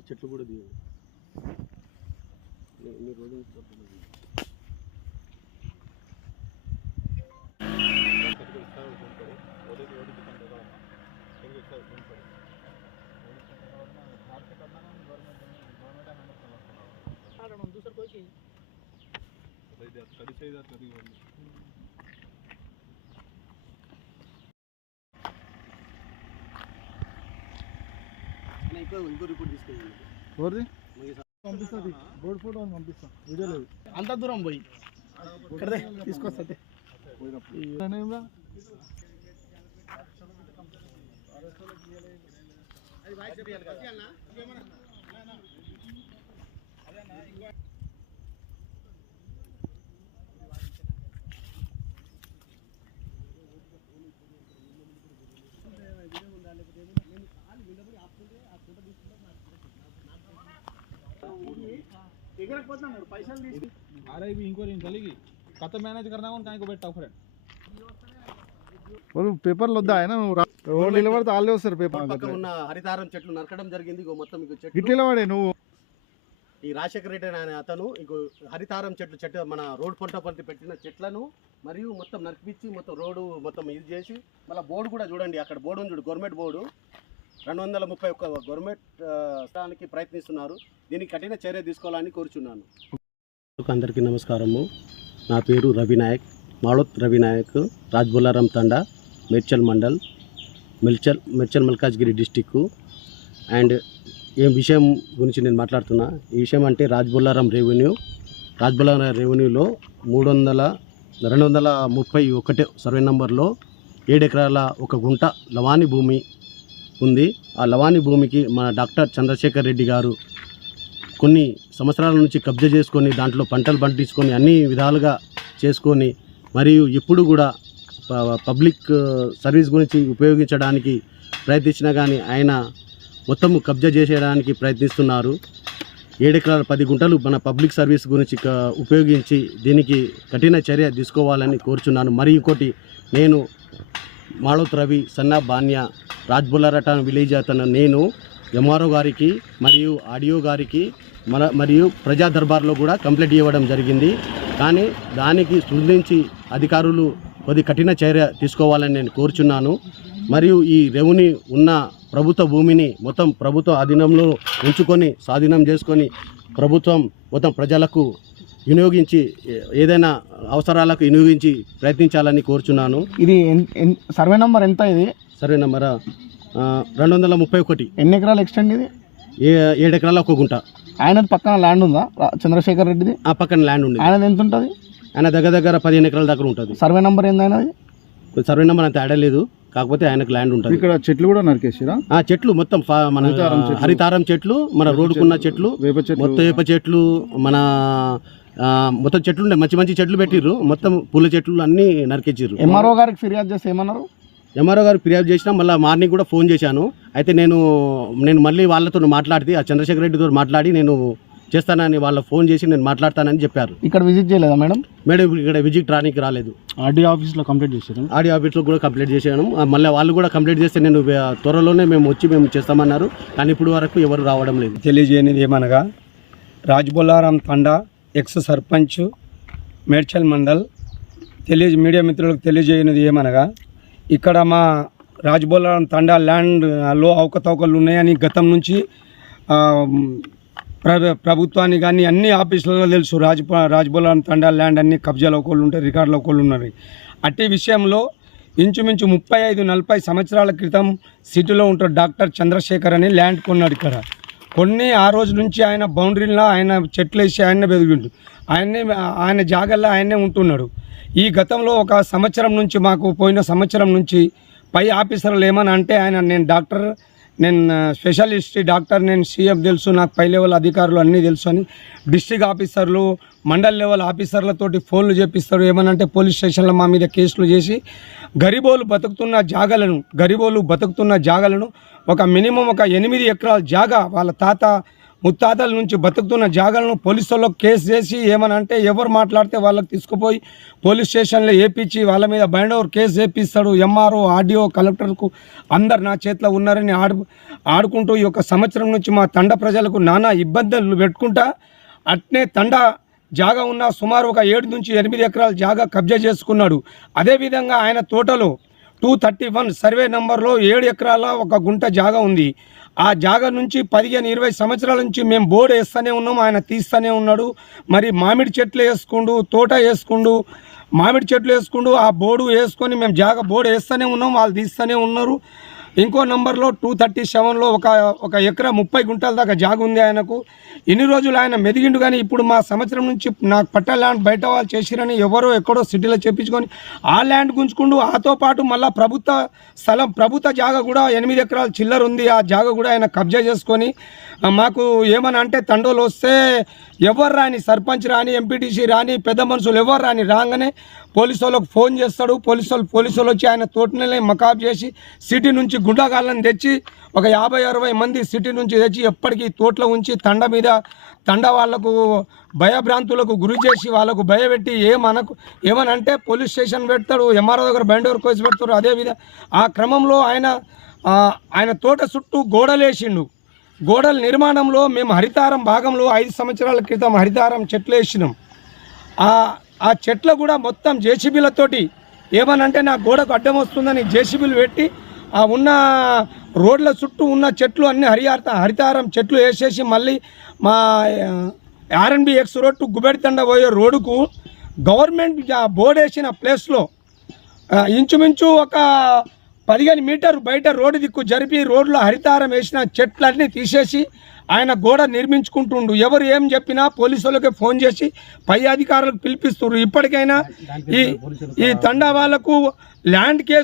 ఈ చెట్లు కూడా తీయండి నీ- నీ రోడ్డు నుంచి పొద్దున్న తీయండి. అన్న, ఇంకో ఇంకో రిపోర్ట్ తీసుకెళ్ళండి ఎవరిది? పంపిస్తుంది. బోర్డు ఫోటో పంపిస్తాం. వీడియో లేదు. అంత దూరం పోయి. ఇక్కడదే తీసుకొస్తే ఏమైందా? కలిగి కథ మేనేజ్ కరనా ఫ్రెండ్ వాళ్ళు పేపర్లు వద్దా ఆయన రోడ్డు నిలబడితే ఆల్రెడీ వస్తారు పేపర్ ఉన్న హరితారం చెట్లు నరకడం జరిగింది. ఇంకో మొత్తం ఇంకో చెట్లు. నిలబడే నువ్వు. ఈ రాజశేఖర రెడ్డి అనే అతను ఇంకో హరితారం చెట్లు చెట్టు మన రోడ్ పంట పంట పెట్టిన చెట్లను మరియు మొత్తం నరిపించి మొత్తం రోడ్డు మొత్తం ఇది చేసి మళ్ళీ బోర్డు కూడా చూడండి. అక్కడ బోర్డు ఉంది చూడు గవర్నమెంట్ బోర్డు. రెండు వందల ముప్పై ఒక్క గవర్నమెంట్ ప్రయత్నిస్తున్నారు. దీనికి కఠిన చర్య తీసుకోవాలని కోరుచున్నాను. అందరికీ నమస్కారము. నా పేరు రవి నాయక్. రవినాయక్ రవి నాయక్ రాజ్బుల్లారం తండా మేడ్చల్ మండల్ మెల్చల్ మెడ్చల్ మల్కాజ్గిరి డిస్టిక్ అండ్ ఏం విషయం గురించి నేను మాట్లాడుతున్నా ఈ విషయం అంటే రాజ్బుల్లారం రెవెన్యూ. రాజ్బుల్లారం రెవెన్యూలో మూడు వందల రెండు వందల ముప్పై ఒకటి సర్వే నంబర్లో ఏడు ఎకరాల ఒక గుంట లవాణి భూమి ఉంది. ఆ లవాణి భూమికి మన డాక్టర్ చంద్రశేఖర్ రెడ్డి గారు కొన్ని సంవత్సరాల నుంచి కబ్జా చేసుకొని దాంట్లో పంటలు పండించుకొని అన్ని విధాలుగా చేసుకొని మరియు ఇప్పుడు కూడా ప- పబ్లిక్ సర్వీస్ గురించి ఉపయోగించడానికి ప్రయత్నించినా కానీ ఆయన మొత్తం కబ్జా చేసేయడానికి ప్రయత్నిస్తున్నారు. ఏడెకరాల పది గుంటలు మన పబ్లిక్ సర్వీస్ గురించి ఉపయోగించి దీనికి కఠిన చర్య తీసుకోవాలని కోరుచున్నాను. మరి ఇంకోటి నేను మాళోత్ రవి సన్నా బాన్యా రాజ్బుల్లారటాన్ విలేజ్ అతను నేను ఎంఆర్ఓ గారికి మరియు ఆడియో గారికి మన మరియు ప్రజా దర్బార్లో కూడా కంప్లైంట్ ఇవ్వడం జరిగింది. కానీ దానికి స్పృందించి అధికారులు కొద్ది కఠిన చర్య తీసుకోవాలని నేను కోరుచున్నాను. మరియు ఈ రెవెన్యూ ఉన్న ప్రభుత్వ భూమిని మొత్తం ప్రభుత్వ అధీనంలో ఉంచుకొని స్వాధీనం చేసుకొని ప్రభుత్వం మొత్తం ప్రజలకు వినియోగించి ఏదైనా అవసరాలకు వినియోగించి ప్రయత్నించాలని కోరుచున్నాను. ఇది సర్వే నంబర్ ఎంత ఇది? సరే నెంబర్? రెండు వందల ముప్పై ఒకటి ఎన్ని ఎకరాలు ఎక్స్టెండ్ ఇది? ఏ ఏడు ఎకరాల ఒక గుంట. ఆయనది పక్కన ల్యాండ్ ఉందా? చంద్రశేఖర్ రెడ్డిది? ఆ పక్కన ల్యాండ్ ఉంది. ఆయనది ఎంత ఉంటుంది ఆయన దగ్గర దగ్గర పదిహేను ఎకరాల దగ్గర ఉంటుంది. సర్వే నంబర్ ఏంది ఆయనది? సర్వే నెంబర్ అంత ఆడలేదు కాకపోతే ఆయనకు ల్యాండ్ ఉంటుంది. ఇక్కడ చెట్లు కూడా నరికేసిరా? ఆ చెట్లు మొత్తం మన హరితారం చెట్లు. మన రోడ్డుకున్న చెట్లు వేప చెట్లు. మొత్తం వేప చెట్లు మన మొత్తం చెట్లు ఉండే మంచి మంచి చెట్లు పెట్టిర్రు. మొత్తం పూల చెట్లు అన్నీ నరికిచ్చిర్రు ఎంఆర్ఓ గారికి ఫిర్యాదు చేస్తే ఏమన్నారు? ఎంఆర్ఓ గారు ఫిర్యాదు చేసినా మళ్ళీ మార్నింగ్ కూడా ఫోన్ చేశాను. అయితే నేను నేను మళ్ళీ వాళ్ళతో మాట్లాడితే ఆ చంద్రశేఖర్ రెడ్డితో మాట్లాడి నేను చేస్తానని వాళ్ళ ఫోన్ చేసి నేను మాట్లాడతానని చెప్పారు. ఇక్కడ విజిట్ చేయలేదా మేడం? మేడం ఇక్కడ విజిట్ రానికి రాలేదు. ఆర్డీ ఆఫీస్లో కంప్లీట్ చేశారు? ఆడియో ఆఫీస్లో కూడా కంప్లీట్ చేశాను. మళ్ళీ వాళ్ళు కూడా కంప్లీట్ చేస్తే నేను త్వరలోనే మేము వచ్చి మేము చేస్తామన్నారు. కానీ ఇప్పుడు వరకు ఎవరు రావడం లేదు. తెలియజేయనిది ఏమనగా రాజ్బొల్లారం తండా ఎక్స్ సర్పంచ్ మేడ్చల్ మండల్ తెలియ మీడియా మిత్రులకు తెలియజేయనిది ఏమనగా ఇక్కడ మా రాజ్బొల్లారం తండా ల్యాండ్లో అవకతవకలు ఉన్నాయని గతం నుంచి ప్రభుత్వాన్ని కానీ అన్ని ఆఫీసులలో తెలుసు. రాజ్ రాజ్బోలాన్ తండా ల్యాండ్ అన్ని కబ్జాలో ఒకళ్ళు ఉంటాయి రికార్డులో ఒకళ్ళు ఉన్నారు. అట్టి విషయంలో ఇంచుమించు ముప్పై ఐదు నలభై సంవత్సరాల క్రితం సిటీలో ఉంటాడు డాక్టర్ చంద్రశేఖర్ అని ల్యాండ్ కొన్నాడు ఇక్కడ. కొన్ని ఆ రోజు నుంచి ఆయన బౌండరీలో ఆయన చెట్లు వేసి ఆయన్నే బెదిగిండు ఆయన్నే ఆయన జాగల్లో ఆయన్నే ఉంటున్నాడు. ఈ గతంలో ఒక సంవత్సరం నుంచి మాకు పోయిన సంవత్సరం నుంచి పై ఆఫీసర్లు ఏమని అంటే ఆయన నేను డాక్టర్ నేను స్పెషలిస్ట్ డాక్టర్ నేను సీఎం తెలుసు నాకు పై లెవెల్ అధికారులు అన్నీ తెలుసు అని డిస్ట్రిక్ట్ ఆఫీసర్లు మండల్ లెవెల్ ఆఫీసర్లతోటి ఫోన్లు చేపిస్తారు. ఏమనంటే పోలీస్ స్టేషన్లో మా మీద కేసులు చేసి గరిబోలు బతుకుతున్న జాగలను గరిబోలు బతుకుతున్న జాగలను ఒక మినిమం ఒక ఎనిమిది ఎకరాల జాగా వాళ్ళ తాత ముత్తాతల నుంచి బతుకుతున్న జాగాలను పోలీసుల్లో కేసు చేసి ఏమని అంటే ఎవరు మాట్లాడితే వాళ్ళకి తీసుకుపోయి పోలీస్ స్టేషన్లో వేపించి వాళ్ళ మీద బైండ్ ఓవర్ కేసు వేపిస్తాడు ఎంఆర్ఓ ఆర్డీఓ కలెక్టర్కు అందరు నా చేతిలో ఉన్నారని ఆడు ఆడుకుంటూ ఈ యొక్క సంవత్సరం నుంచి మా తండ ప్రజలకు నానా ఇబ్బందులు పెట్టుకుంటా అట్నే తండ జాగా ఉన్న సుమారు ఒక ఏడు నుంచి ఎనిమిది ఎకరాల జాగా కబ్జా చేసుకున్నాడు. అదేవిధంగా ఆయన తోటలో టూ థర్టీ వన్ సర్వే నెంబర్లో ఏడు ఎకరాల ఒక గుంట జాగా ఉంది. ఆ జాగా నుంచి పదిహేను ఇరవై సంవత్సరాల నుంచి మేము బోర్డు వేస్తూనే ఉన్నాం. ఆయన తీస్తూనే ఉన్నాడు. మరి మామిడి చెట్లు వేసుకుండు తోట వేసుకుండు మామిడి చెట్లు వేసుకుండు ఆ బోర్డు వేసుకొని మేము జాగా బోర్డు వేస్తూనే ఉన్నాం. వాళ్ళు తీస్తూనే ఉన్నారు. ఇంకో నంబర్లో టూ థర్టీ సెవెన్లో ఒక ఒక ఎకరా ముప్పై గుంటల దాకా జాగా ఉంది ఆయనకు. ఇన్ని రోజులు ఆయన మెదిగిండు కానీ ఇప్పుడు మా సంవత్సరం నుంచి నాకు పట్ట ల్యాండ్ బయట వాళ్ళు చేసిరని ఎవరో ఎక్కడో సిటీలో చెప్పించుకొని ఆ ల్యాండ్ గుంజుకుండు. ఆతో పాటు మళ్ళీ ప్రభుత్వ స్థలం ప్రభుత్వ జాగా కూడా ఎనిమిది ఎకరాల చిల్లర ఉంది. ఆ జాగా కూడా ఆయన కబ్జా చేసుకొని మాకు ఏమని అంటే తండోలు వస్తే ఎవరు రాని సర్పంచ్ రాని ఎంపీటీసీ రాని పెద్ద మనుషులు ఎవరు రాని రాగానే పోలీసు వాళ్ళకు ఫోన్ చేస్తాడు. పోలీసు వాళ్ళు పోలీసు వాళ్ళు వచ్చి ఆయన తోటనే మకాబ్ చేసి సిటీ నుంచి గుండాగాళ్ళని తెచ్చి ఒక యాభై అరవై మంది సిటీ నుంచి తెచ్చి ఎప్పటికీ తోటలో ఉంచి తండ మీద తండ వాళ్ళకు భయభ్రాంతులకు గురి చేసి వాళ్ళకు భయపెట్టి ఏమనకు ఏమనంటే పోలీస్ స్టేషన్ పెడతాడు ఎంఆర్ఓ దగ్గర బెండూరు కోసి పెడతారు అదేవిధంగా ఆ క్రమంలో ఆయన ఆయన తోట చుట్టూ గోడలేసిండు గోడల నిర్మాణంలో మేము హరితారం భాగంలో ఐదు సంవత్సరాల క్రితం హరితారం చెట్లు వేసినాం. ఆ ఆ చెట్లు కూడా మొత్తం జేసీబీలతోటి ఏమనంటే నా గోడకు అడ్డం వస్తుందని జేసీబీలు పెట్టి ఆ ఉన్న రోడ్ల చుట్టూ ఉన్న చెట్లు అన్ని హరియార హరితారం చెట్లు వేసేసి మళ్ళీ మా RNB X road to Gubeditanda పోయే రోడ్డుకు గవర్నమెంట్ బోర్డు వేసిన ప్లేస్లో ఇంచుమించు ఒక పదిహేను మీటర్ బయట రోడ్డు దిక్కు జరిపి రోడ్లో హరితారం వేసిన చెట్లన్నీ తీసేసి ఆయన గోడ నిర్మించుకుంటుండు. ఎవరు ఏం చెప్పినా పోలీసు వాళ్ళకి ఫోన్ చేసి పై అధికారులకు పిలిపిస్తున్నారు ఇప్పటికైనా ఈ ఈ తండా వాళ్ళకు ల్యాండ్ కేసు